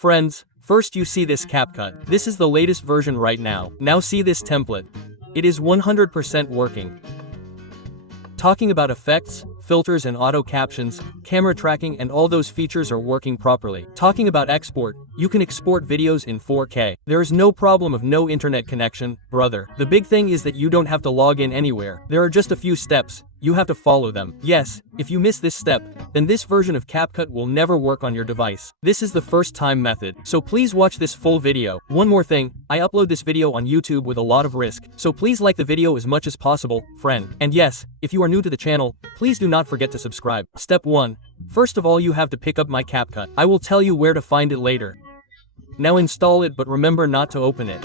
Friends, first you see this Capcut. This is the latest version right now. Now see this template. It is 100% working. Talking about effects, filters and auto captions, camera tracking and all those features are working properly. Talking about export, you can export videos in 4K. There is no problem of no internet connection, brother. The big thing is that you don't have to log in anywhere. There are just a few steps. You have to follow them. Yes, if you miss this step, then this version of Capcut will never work on your device. This is the first time method. So please watch this full video. One more thing, I upload this video on YouTube with a lot of risk. So please like the video as much as possible, friend. And yes, if you are new to the channel, please do not forget to subscribe. Step 1. First of all you have to pick up my Capcut. I will tell you where to find it later. Now install it but remember not to open it.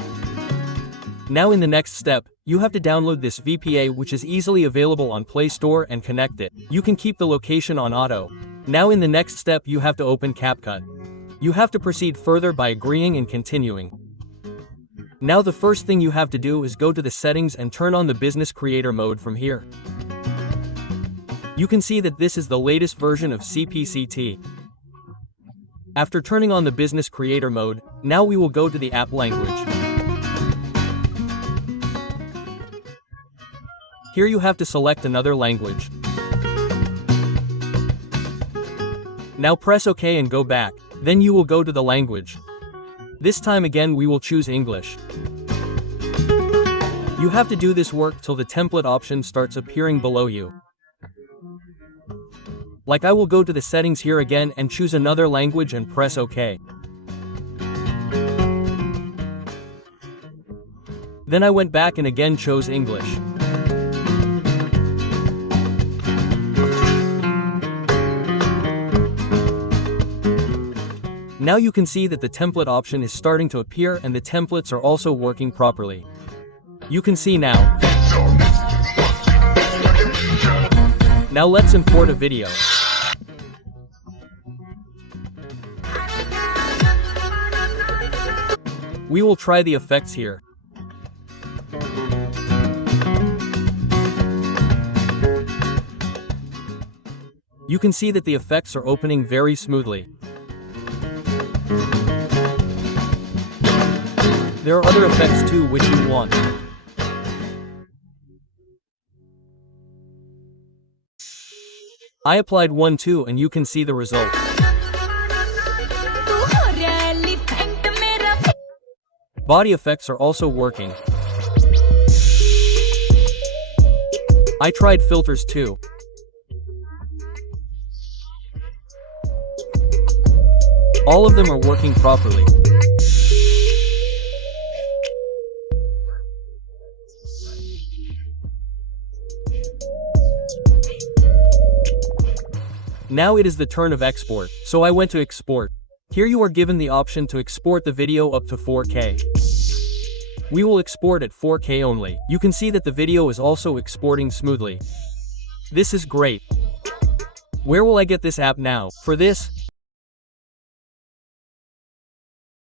Now in the next step, you have to download this VPA which is easily available on Play Store and connect it. You can keep the location on auto. Now in the next step you have to open Capcut. You have to proceed further by agreeing and continuing. Now the first thing you have to do is go to the settings and turn on the business creator mode from here. You can see that this is the latest version of CPCT. After turning on the business creator mode, now we will go to the app language. Here you have to select another language. Now press OK and go back, then you will go to the language. This time again we will choose English. You have to do this work till the template option starts appearing below you. Like I will go to the settings here again and choose another language and press OK. Then I went back and again chose English. Now you can see that the template option is starting to appear and the templates are also working properly. You can see now. Now let's import a video. We will try the effects here. You can see that the effects are opening very smoothly. There are other effects too which you want. I applied one too and you can see the result. Body effects are also working. I tried filters too. All of them are working properly. Now it is the turn of export, so I went to export. Here you are given the option to export the video up to 4K. We will export at 4K only. You can see that the video is also exporting smoothly. This is great. Where will I get this app now? For this,